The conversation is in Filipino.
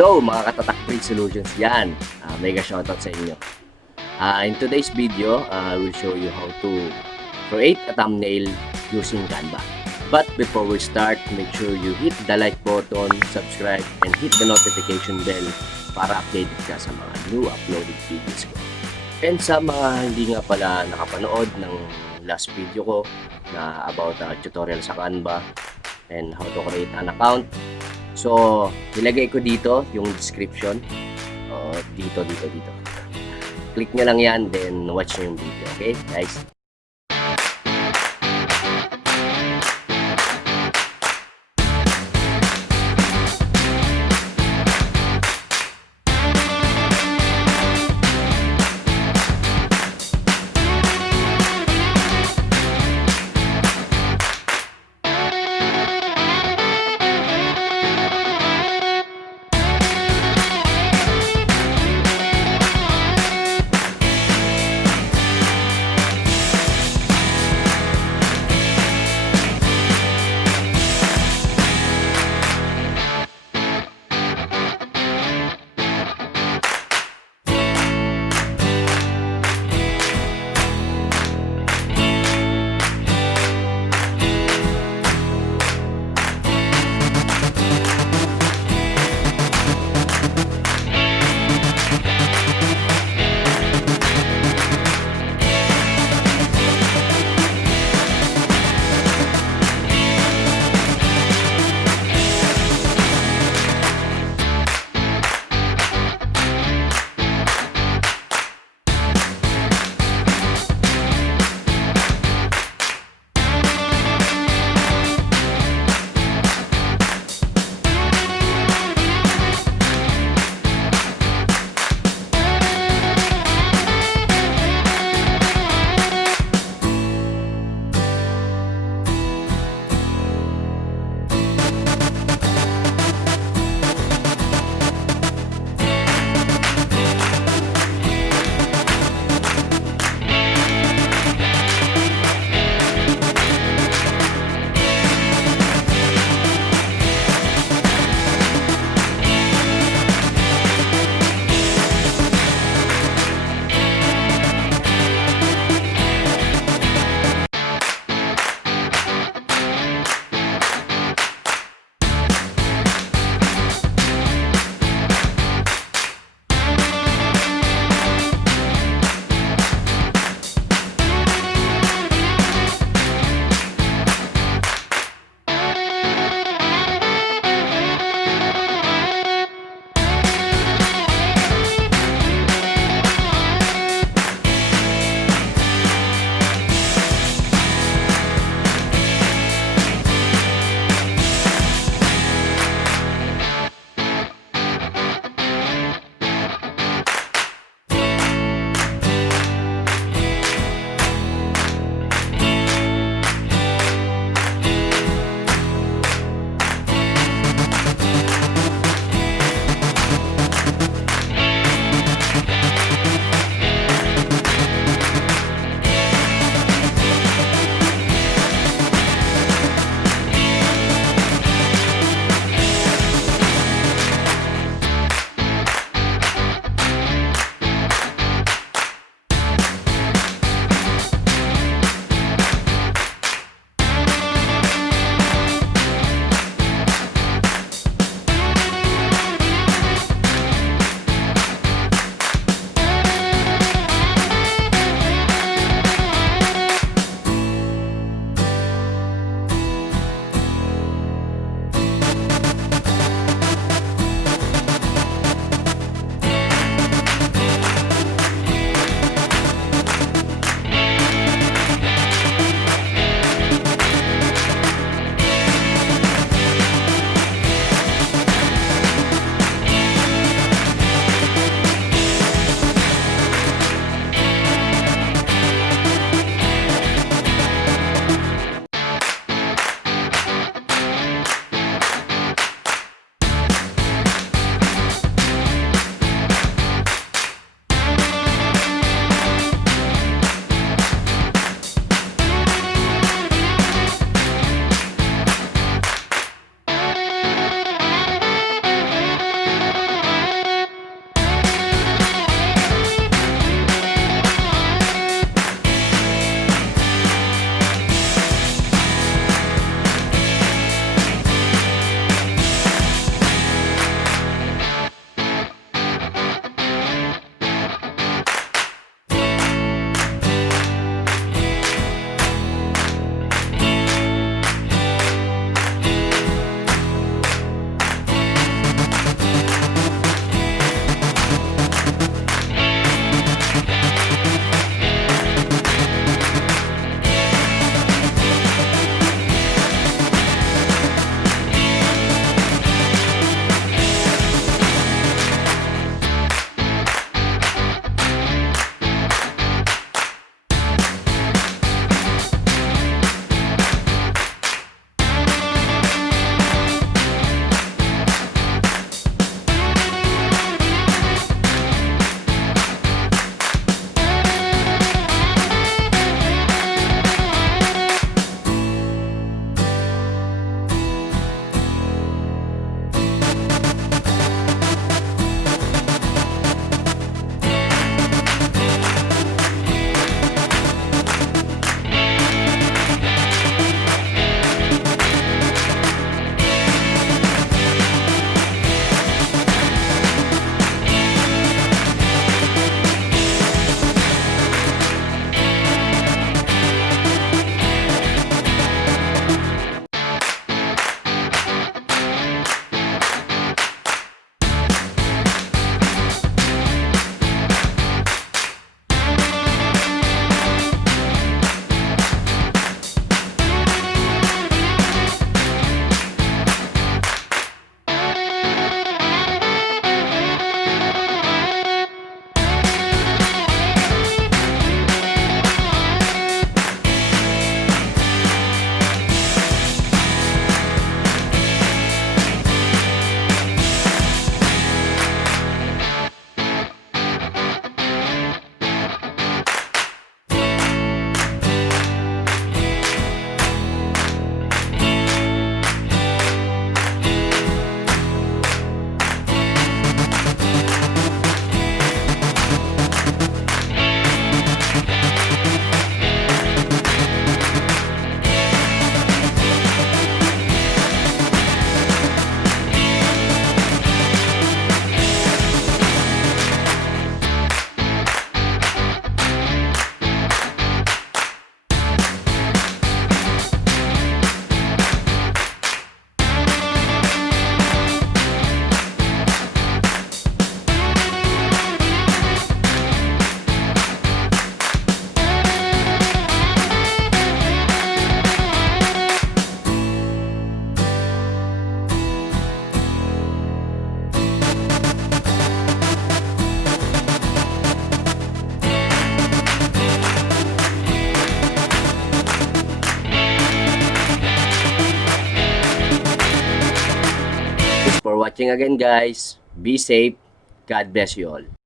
Hello mga katatak Bree solutions yan. Mega shoutout sa inyo. In today's video, I will show you how to create a thumbnail using Canva. But before we start, make sure you hit the like button, subscribe, and hit the notification bell para updated ka sa mga new uploaded videos ko. And sa mga hindi nga pala nakapanood ng last video ko na about tutorial sa Canva and how to create an account. So, nilagay ko dito yung description. Dito. Click nyo lang yan, then watch nyo yung video. Okay, guys? for watching again, guys. Be safe. God bless you all.